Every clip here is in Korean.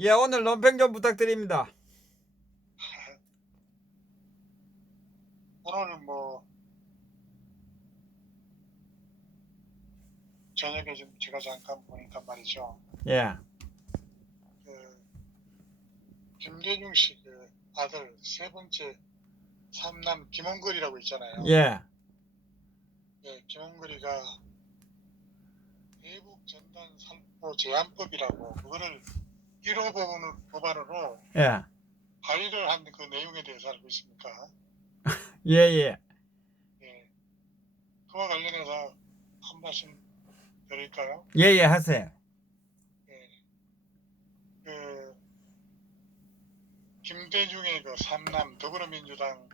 예, 오늘 논평 좀 부탁드립니다. 오늘 저녁에 좀 제가 잠깐 보니까 말이죠. 예, 그 김대중 씨 그 아들 세 번째 삼남 김홍걸이라고 있잖아요. 예, 예, 김홍걸이가 대북 전단 살포 제한법이라고 그거를 1호 법안으로 예, 발의를 한 그 내용에 대해서 알고 있습니까? 예, 예, 예, 그와 관련해서 한 말씀 드릴까요? 예, 예, 하세요. 예, 그 김대중의 그 삼남 더불어민주당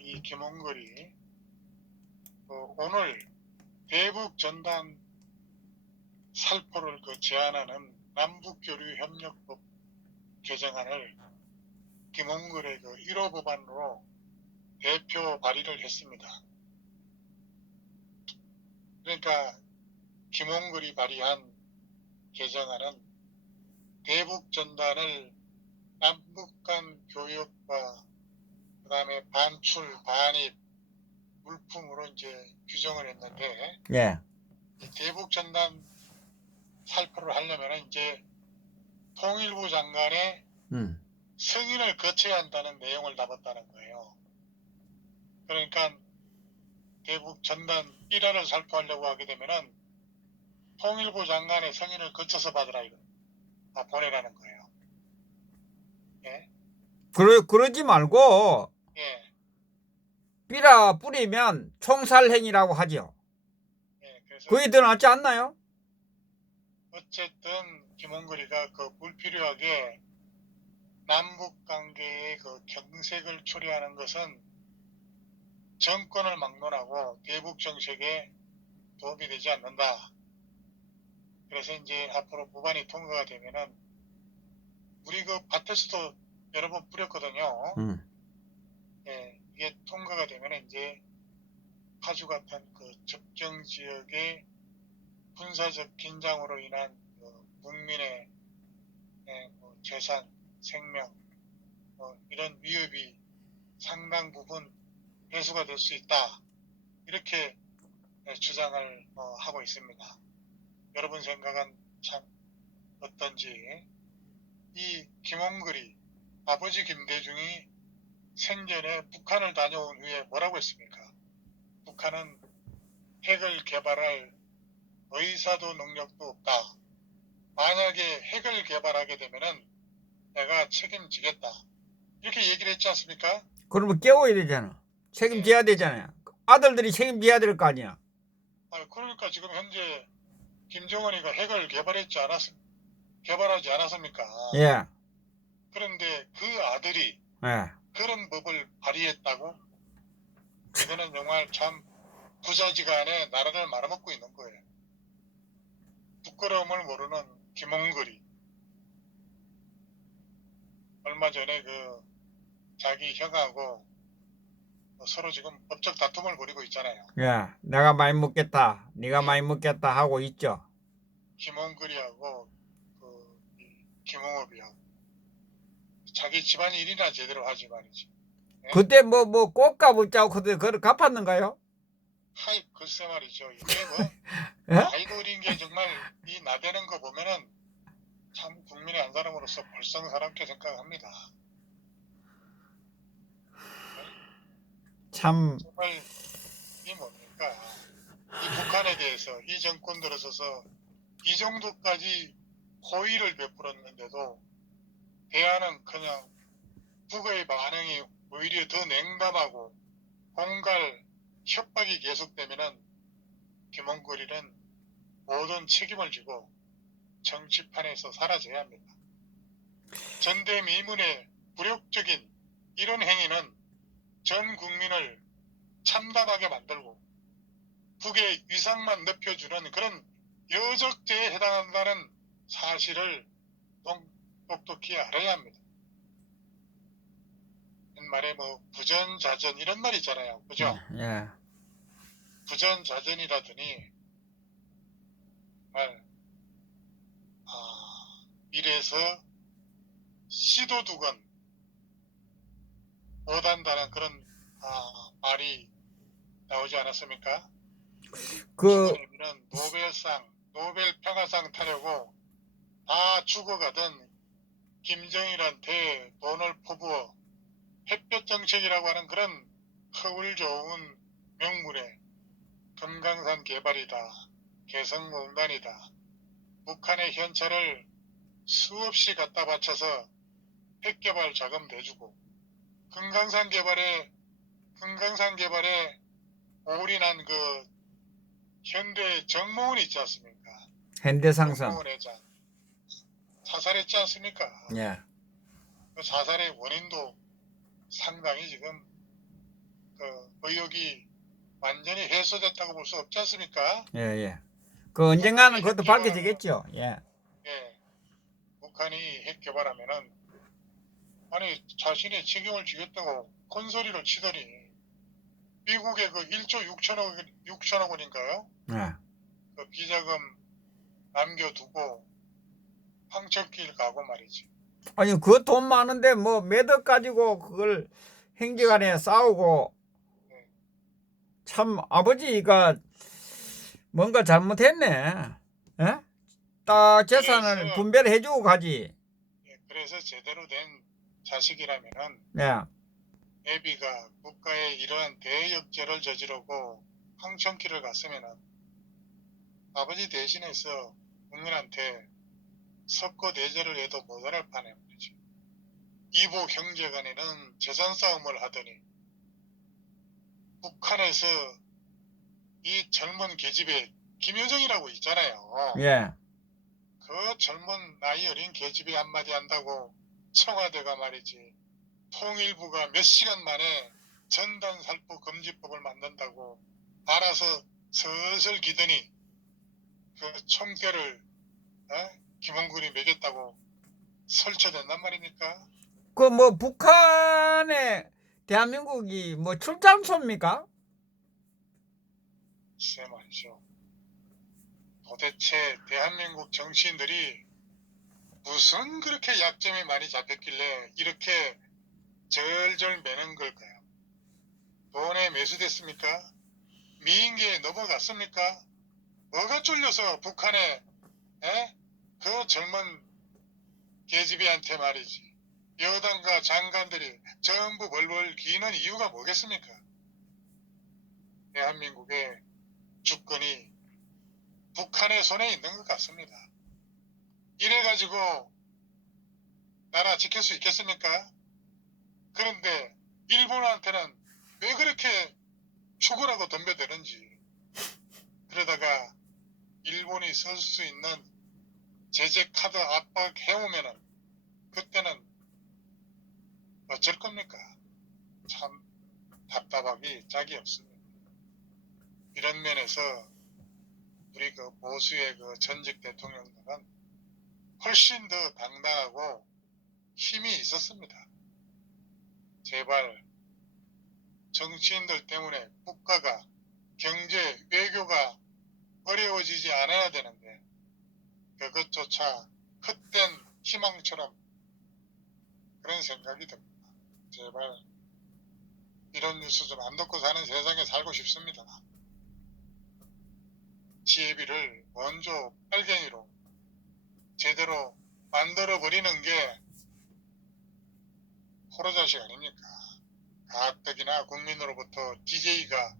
이 김홍걸이 오늘 대북 전단 살포를 제한하는 남북교류협력법 개정안을 김홍걸의 1호 법안으로 대표 발의를 했습니다. 그러니까 김홍걸이 발의한 개정안은 대북 전단을 남북 간 교역과 그 다음에 반출, 반입, 물품으로 이제 규정을 했는데 예, 이 대북 전단 살포를 하려면 이제 통일부 장관의 승인을 거쳐야 한다는 내용을 담았다는 거예요. 그러니까 대북 전단 1화를 살포하려고 하게 되면은 통일부 장관의 승인을 거쳐서 받으라 이거 보내라는 거예요. 예, 그러지 말고, 예, 삐라 뿌리면 총살행위라고 하죠. 예. 그래서 그게 더 낫지 않나요? 어쨌든 김홍걸이가 불필요하게 남북 관계의 경색을 초래하는 것은 정권을 막론하고 대북 정책에 도움이 되지 않는다. 그래서 이제 앞으로 법안이 통과가 되면은 우리 밭에서도 여러 번 뿌렸거든요. 예, 이게 통과가 되면 이제 파주 같은 접경 지역의 군사적 긴장으로 인한 국민의 재산, 생명 이런 위협이 상당 부분 해소가 될 수 있다. 이렇게 주장을 하고 있습니다. 여러분 생각은 참 어떤지. 이 김홍걸이 아버지 김대중이 생전에 북한을 다녀온 후에 뭐라고 했습니까? 북한은 핵을 개발할 의사도 능력도 없다. 만약에 핵을 개발하게 되면은 내가 책임지겠다. 이렇게 얘기를 했지 않습니까? 그러면 깨워야 되잖아. 책임져야 되잖아요. 아들들이 책임져야 될 거 아니야. 그러니까 지금 현재 김정은이가 핵을 개발하지 않았습니까? 예, 그런데 그 아들이 예. 그런 법을 발의했다고? 이거는 정말 참 부자지간에 나라를 말아먹고 있는 거예요. 부끄러움을 모르는 김홍걸이. 얼마 전에 자기 형하고 서로 지금 법적 다툼을 벌이고 있잖아요. 예, 내가 많이 묻겠다. 네가 많이 묻겠다 하고 있죠. 김홍걸이하고 김홍업이하고 자기 집안 일이나 제대로 하지 말이지. 예? 그때 꽃값 붙자고 그걸 갚았는가요? 하이 글쎄 말이죠. 이게 예? 아이돌인 게 정말 이 나대는 거 보면은 참 국민의 한 사람으로서 볼썽사납게 생각합니다. 참, 정말 이 뭡니까? 이 북한에 대해서 이 정권 들어서서 이 정도까지 호의를 베풀었는데도 대안은 그냥 북의 반응이 오히려 더 냉담하고 공갈 협박이 계속되면은 김홍걸이는 모든 책임을 지고 정치판에서 사라져야 합니다. 전대미문의 굴욕적인 이런 행위는 전 국민을 참담하게 만들고 북의 위상만 높여주는 그런 여적죄에 해당한다는 사실을 똑똑히 알아야 합니다. 옛말에 부전자전 이런 말 있잖아요. 그죠? 예. 부전자전이라더니 정말 이래서 시도두건 못한다는 그런 말이 나오지 않았습니까? 그, 죽어내면 노벨 평화상 타려고 다 죽어가던 김정일한테 돈을 퍼부어 햇볕 정책이라고 하는 그런 허울 좋은 명물에 금강산 개발이다, 개성공단이다, 북한의 현찰을 수없이 갖다 바쳐서 핵개발 자금 내주고 금강산 개발에 올인한 그 현대 정몽원 있지 않습니까? 현대상선. 정몽원 회장 자살했지 않습니까? 예. 그 자살의 원인도 상당히 지금 그 의혹이 완전히 해소됐다고 볼 수 없지 않습니까? 예, 예. 그 언젠가는 그것도 밝혀지겠죠. 예. 예, 북한이 핵 개발하면은 아니 자신이 책임을 지겠다고 큰 소리를 치더니 미국의 그 1조 6천억 원인가요? 예. 그 비자금 남겨두고 황천길 가고 말이지. 아니, 그 돈 많은데 뭐 몇 억 가지고 그걸 형제간에 싸우고 참 아버지가 뭔가 잘못했네. 예? 딱 재산을 그래서- 분배해주고 가지. 그래서 제대로 된 자식이라면은 예. 애비가 국가에 이러한 대역죄를 저지르고 황천길을 갔으면은 아버지 대신해서 국민한테 석고 대죄를 해도 모자랄 판에 말이지. 이보 형제 간에는 재산 싸움을 하더니 북한에서 이 젊은 계집애 김여정이라고 있잖아요. 예. 그 젊은 나이 어린 계집애 한마디 한다고 청와대가 말이지 통일부가 몇 시간 만에 전단살포 금지법을 만든다고 알아서 슬슬 기더니 그 총대를 김홍근이 매겼다고 설쳐댄단 말입니까? 그 뭐 북한에 대한민국이 뭐 출장소입니까? 글쎄 말이죠. 도대체 대한민국 정치인들이 무슨 그렇게 약점이 많이 잡혔길래 이렇게 절절 매는 걸까요? 돈에 매수됐습니까? 미인계에 넘어갔습니까? 뭐가 쫄려서 북한에 그 젊은 계집애한테 말이지 여당과 장관들이 전부 벌벌 기는 이유가 뭐겠습니까? 대한민국의 주권이 북한의 손에 있는 것 같습니다. 이래가지고 나라 지킬 수 있겠습니까? 그런데 일본한테는 왜 그렇게 죽으라고 덤벼대는지 그러다가 일본이 쓸 수 있는 제재 카드 압박해오면은 그때는 어쩔 겁니까? 참 답답하기 짝이 없습니다. 이런 면에서 우리 그 보수의 그 전직 대통령들은 훨씬 더 당당하고 힘이 있었습니다. 제발 정치인들 때문에 국가가 경제, 외교가 어려워지지 않아야 되는데 그것조차 헛된 희망처럼 그런 생각이 듭니다. 제발 이런 뉴스 좀 안 듣고 사는 세상에 살고 싶습니다. 지혜비를 먼저 빨갱이로 제대로 만들어버리는 게 포로자식 아닙니까? 가뜩이나 국민으로부터 DJ가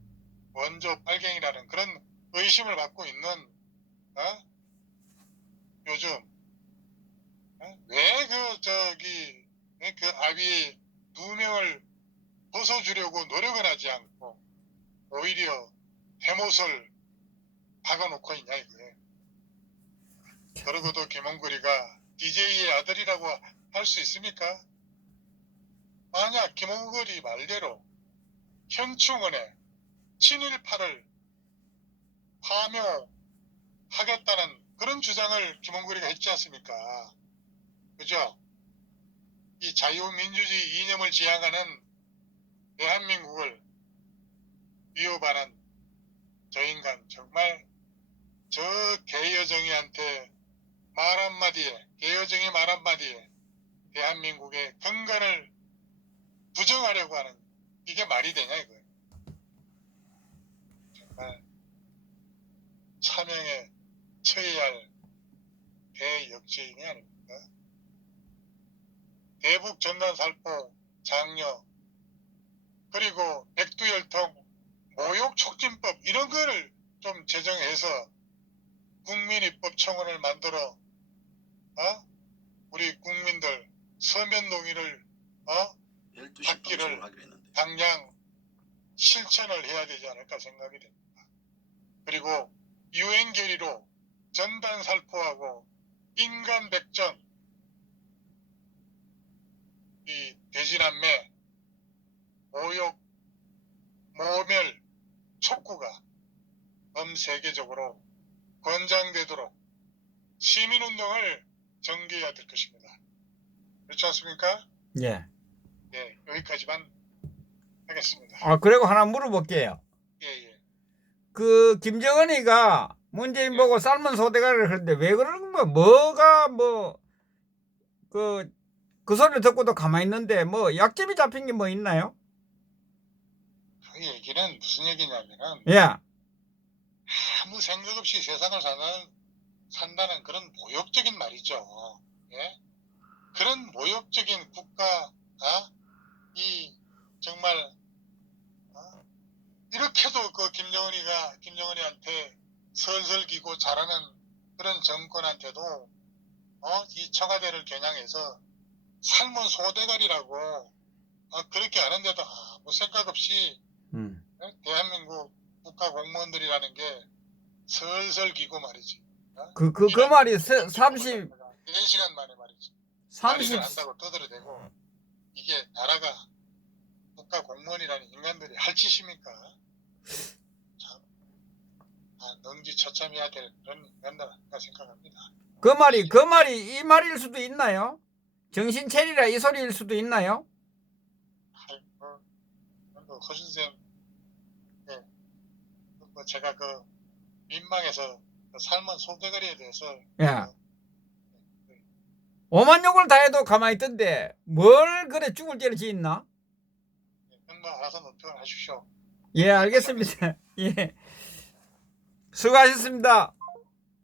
먼저 빨갱이라는 그런 의심을 받고 있는 요즘 왜 그 아비의 누명을 벗어주려고 노력을 하지 않고 오히려 대못을 박아놓고 있냐 이거예요. 그러고도 김홍글이가 DJ의 아들이라고 할 수 있습니까? 만약 김홍글이 말대로 현충원에 친일파를 파묘하겠다는 그런 주장을 김홍글이가 했지 않습니까? 그죠? 이 자유민주주의 이념을 지향하는 대한민국을 위협하는 저 인간 정말 저 개여정이한테 말 한마디에 개여정의 말 한마디에 대한민국의 근간을 부정하려고 하는, 이게 말이 되냐 이거예요. 정말 차명에 처해야 할 대역죄인이 아닙니까? 대북 전단 살포, 장려, 그리고 백두혈통, 모욕 촉진법, 이런 거를 좀 제정해서 국민입법 청원을 만들어 우리 국민들 서면 동의를 12시 받기를 방송을 하기로 했는데. 당장 실천을 해야 되지 않을까 생각이 됩니다. 그리고 유엔 결의로 전단 살포하고 인간 백전, 이 돼지남매, 모욕, 모멸, 촉구가 전 세계적으로 권장되도록 시민운동을 전개해야 될 것입니다. 그렇지 않습니까? 예. 예, 여기까지만 하겠습니다. 아, 그리고 하나 물어볼게요. 예, 예. 그 김정은이가 문재인 보고 삶은 소대가리를 하는데 왜 그러는 거야? 뭐가 그 소리를 듣고도 가만히 있는데 뭐 약점이 잡힌 게 뭐 있나요? 그 얘기는 무슨 얘기냐면은 예. 아무 생각 없이 세상을 산다는 그런 모욕적인 말이죠. 예? 그런 모욕적인 국가, 이 정말 이렇게도 그 김정은이한테 설설기고 잘하는 그런 정권한테도 이 청와대를 겨냥해서 삶은 소대가리라고 그렇게 하는데도 아무 생각 없이 대한민국 국가 공무원들이라는 게 설설기고 말이지. 그 말이 4시간 만에 말이지. 30 말을 한다고 떠들어대고, 이게 나라가 국가 공무원이라는 인간들이 할 짓입니까? 참, 능지처참해야 될 그런 인간들 아닌가 생각합니다. 그 말이 이 말일 수도 있나요? 정신 차리라 이 소리일 수도 있나요? 허 선생, 네, 제가 그 민망해서 그 삶은 소대가리에 대해서 예. 오만 욕을 다 해도 가만히 있던데 뭘 그래 죽을 죄를 지었나? 뭐 알아서 논평을 하십시오. 예, 알겠습니다. 예. 수고하셨습니다.